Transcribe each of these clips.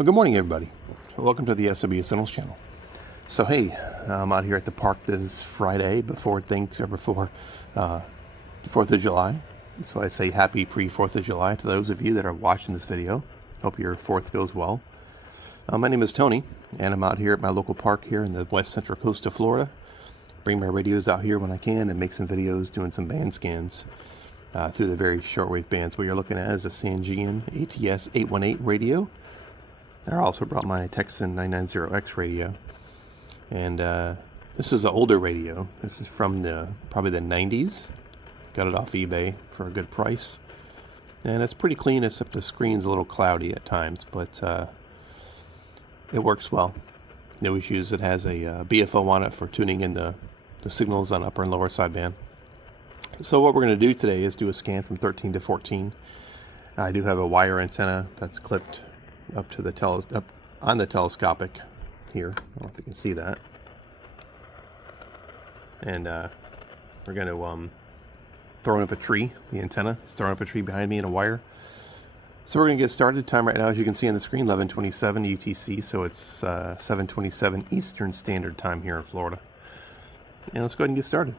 Well, good morning, everybody. Welcome to the SOB Essentials channel. So, hey, I'm out here at the park this Friday before 4th of July. So I say happy pre-4th of July to those of you that are watching this video. Hope your 4th goes well. My name is Tony, and I'm out here at my local park here in the west central coast of Florida. Bring my radios out here when I can and make some videos doing some band scans through the very shortwave bands. What you're looking at is a Sangean ATS 818 radio. I also brought my Texan 990X radio, and this is an older radio. This is from probably the 90s. Got it off eBay for a good price, and it's pretty clean except the screen's a little cloudy at times, but it works well. No issues. It has a BFO on it for tuning in the signals on upper and lower sideband. So what we're going to do today is do a scan from 13 to 14. I do have a wire antenna that's clipped up to the up on the telescopic here. I don't know if you can see that. And we're going to throw up a tree. The antenna is throwing up a tree behind me in a wire. So we're going to get started. Time right now, as you can see on the screen, 11:27 UTC. So it's 7:27 Eastern Standard Time here in Florida. And let's go ahead and get started.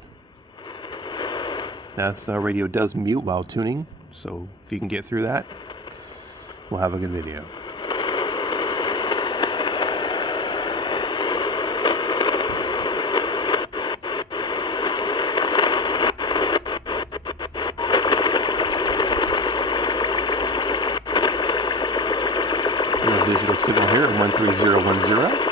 Now, this radio does mute while tuning, so if you can get through that, we'll have a good video. Digital signal here at 13010.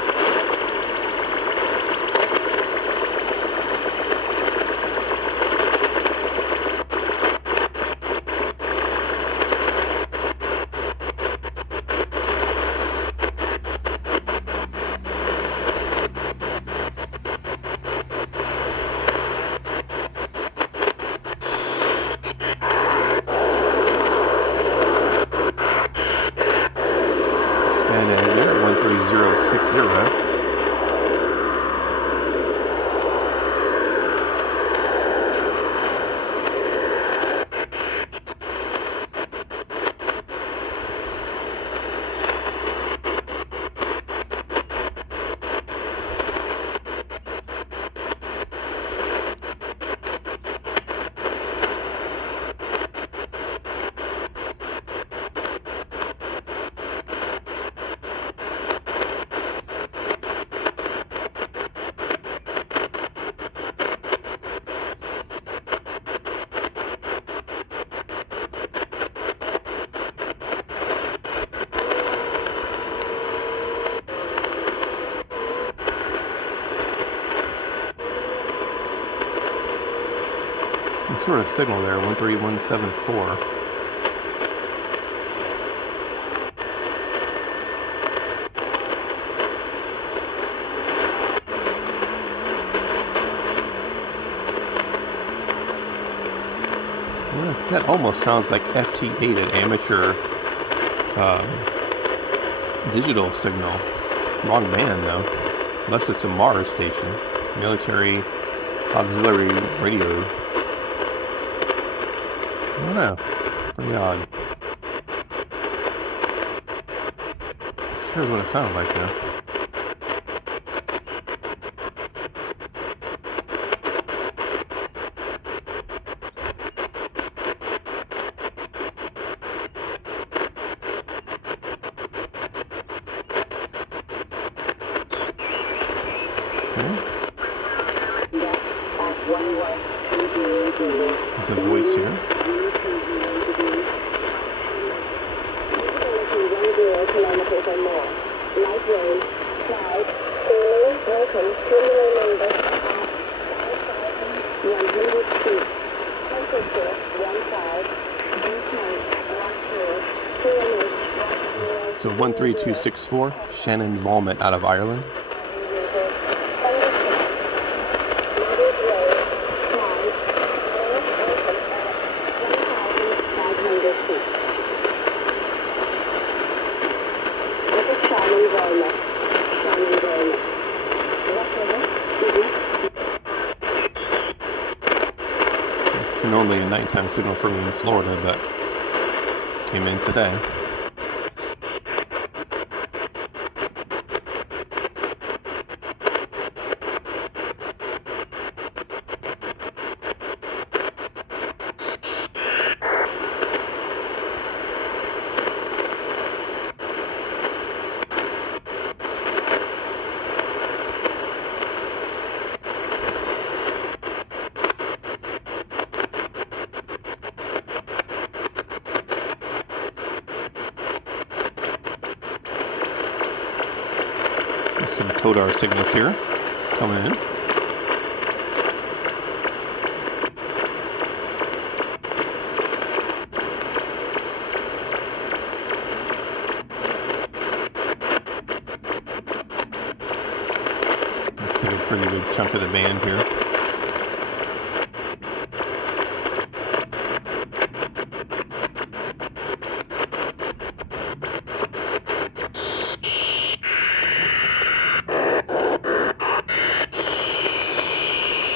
Stand in there at 13060. Some sort of signal there, 13174. Yeah, that almost sounds like FT8, an amateur digital signal. Wrong band though, unless it's a Mars station, military auxiliary radio. I don't know. Pretty odd. Sure is what it sounded like though. There's a voice here. So 13264, Shannon Volmet out of Ireland. It's normally a nighttime signal for me in Florida, but came in today. some Kodar signals here coming in. I'll take a pretty big chunk of the band here.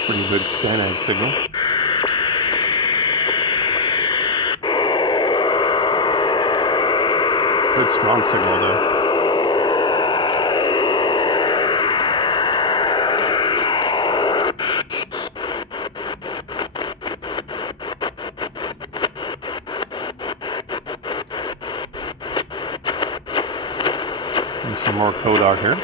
Pretty big Stanag signal. Good strong signal though. And some more Kodar here.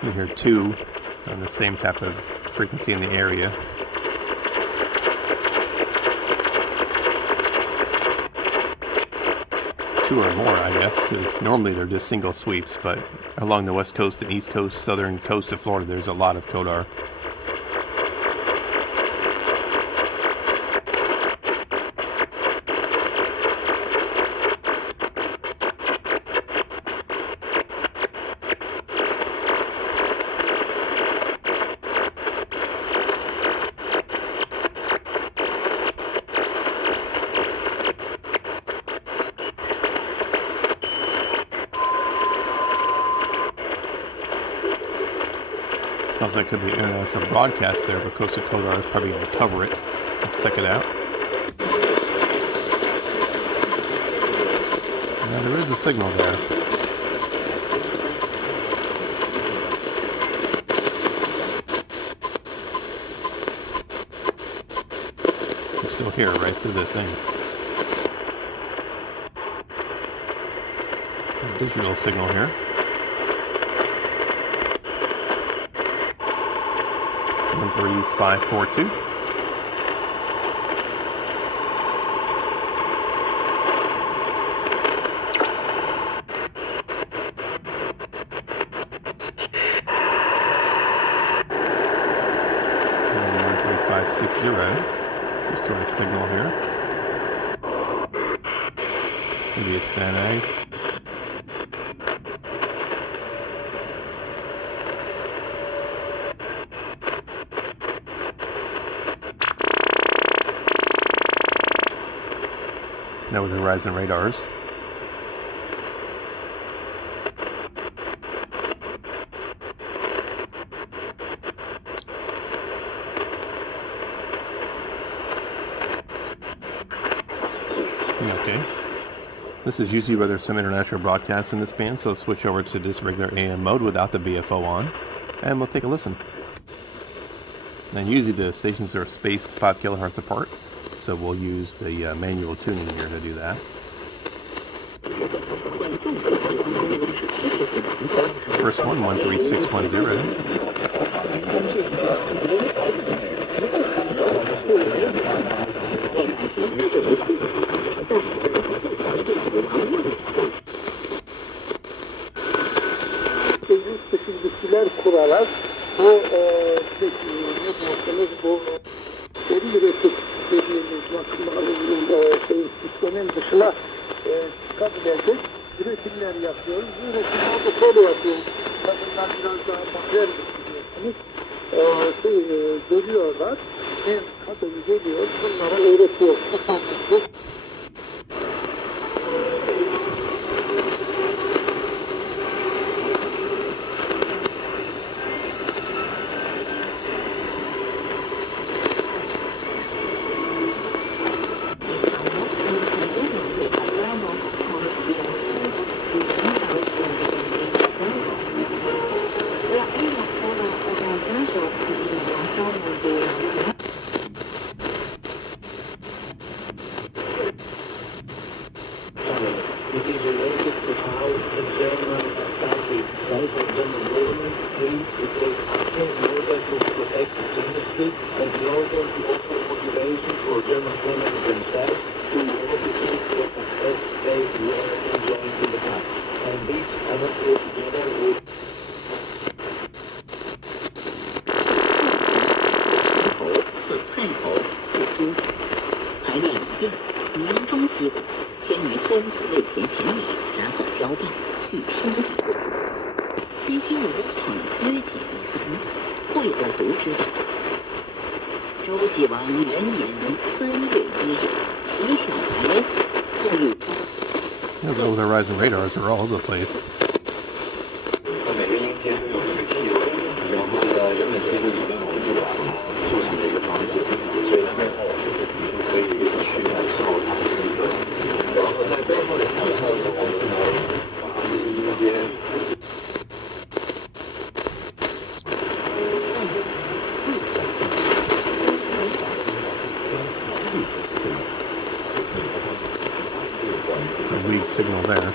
You hear two on the same type of frequency in the area. Two or more, I guess, because normally they're just single sweeps, but along the west coast and east coast, southern coast of Florida, there's a lot of Kodar. Sounds like it could be an international broadcast there, but Costa Kodar is probably going to cover it. Let's check it out. Now, there is a signal there. You can still hear it right through the thing. A digital signal here. 13542. And 13560. Some sort of signal here. Could be a Stanag. Now with the Horizon radars. Okay. This is usually where there's some international broadcasts in this band, so switch over to this regular AM mode without the BFO on, and we'll take a listen. And usually the stations are spaced 5 kilohertz apart. So we'll use the manual tuning here to do that. First one, 13610. Dışındakiler kurarak bu bu seri üretim dediğimiz sistemin dışına çıkabilecek üretimler yapıyoruz. Bu üretimleri de şöyle yapıyoruz. Kadınlar biraz daha makyaj biliyorsunuz. Görüyorlar. Hem kadın geliyor, bunlara öğretiyor. It is related to how the German country, right, the German government needs to take action in order to protect its industry and in order to offer motivation for German families themselves to want to keep the success they were enjoying in the past. And this cannot go together with Those over-the-horizon radars are all over the place. It's a weak signal there.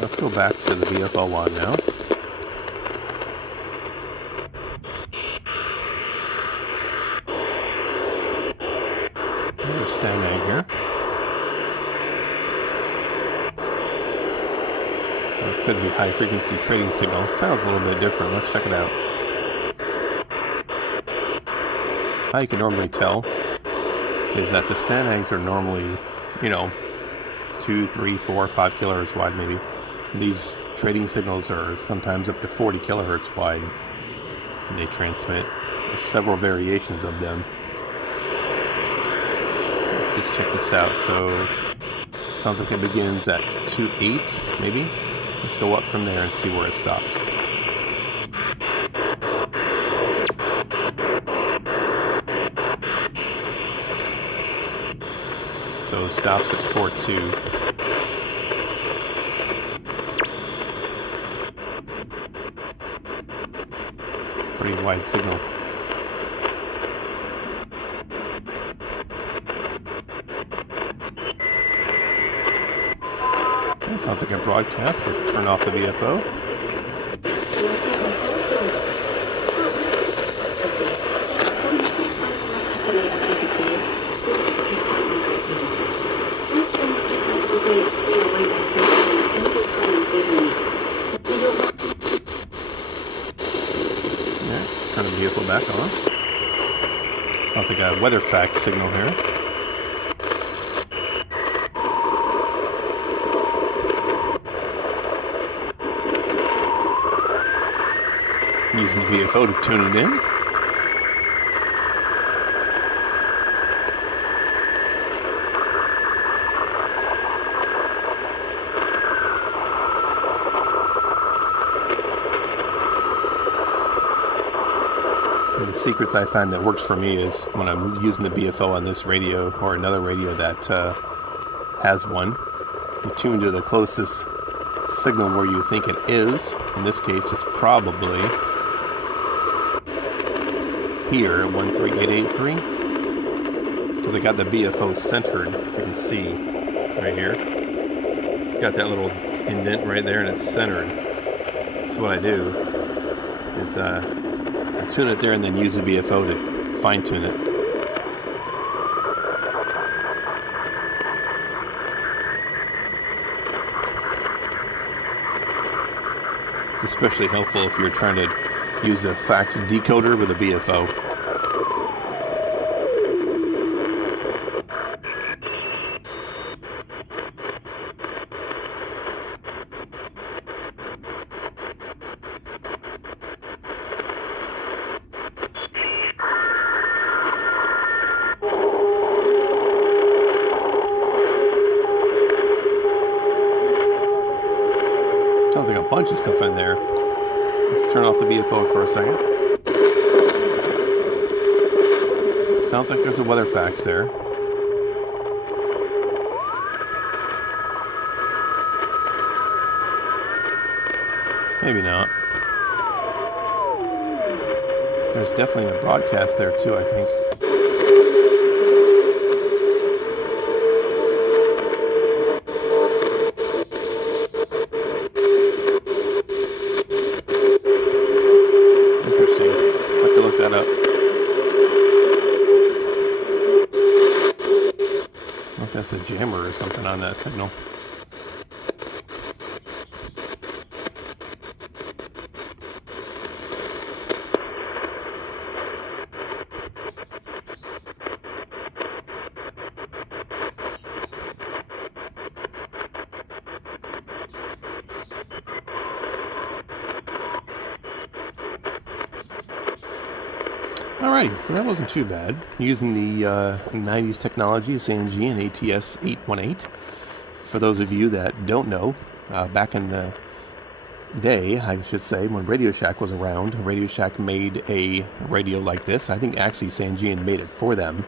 Let's go back to the VFO1 now. There's Stanag here. Or it could be high frequency trading signal. Sounds a little bit different. Let's check it out. How you can normally tell is that the Stanags are normally, 2, 3, 4, 5 kilohertz wide maybe. These trading signals are sometimes up to 40 kilohertz wide. And they transmit several variations of them. Let's just check this out. So, sounds like it begins at 2.8 maybe. Let's go up from there and see where it stops. So it stops at 4.2. Pretty wide signal. Okay, sounds like a broadcast. Let's turn off the VFO. Turn the VFO back on. Sounds like a weather fact signal here. Using the VFO to tune it in. The secrets I find that works for me is when I'm using the BFO on this radio or another radio that has one, you tune to the closest signal where you think it is. In this case, it's probably here at 13883 because I got the BFO centered. You can see right here. It's got that little indent right there, and it's centered. So what I do is tune it there and then use the BFO to fine-tune it. It's especially helpful if you're trying to use a fax decoder with a BFO. Sounds like a bunch of stuff in there. Let's turn off the BFO for a second. Sounds like there's a weather fax there. Maybe not. There's definitely a broadcast there too, I think. That's a jammer or something on that signal. Alrighty, so that wasn't too bad. Using the 90s technology, Sangean ATS 818. For those of you that don't know, back in the day, I should say, when Radio Shack was around, Radio Shack made a radio like this. I think actually Sangean made it for them.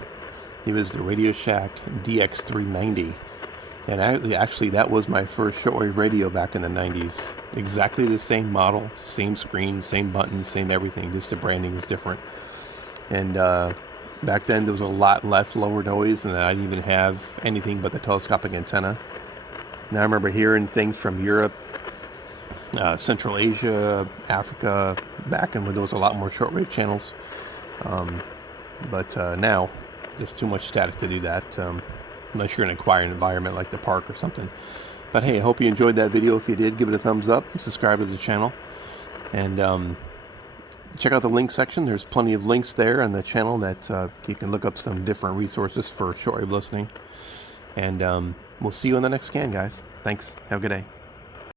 It was the Radio Shack DX390. And actually that was my first shortwave radio back in the 90s. Exactly the same model, same screen, same buttons, same everything, just the branding was different. And back then there was a lot less lower noise, and I didn't even have anything but the telescopic antenna. Now I remember hearing things from Europe, Central Asia, Africa, back when there was a lot more shortwave channels. But now, just too much static to do that, unless you're in a quiet environment like the park or something. But hey, I hope you enjoyed that video. If you did, give it a thumbs up, subscribe to the channel, and check out the link section. There's plenty of links there on the channel that you can look up some different resources for shortwave listening. And we'll see you on the next scan, guys. Thanks. Have a good day.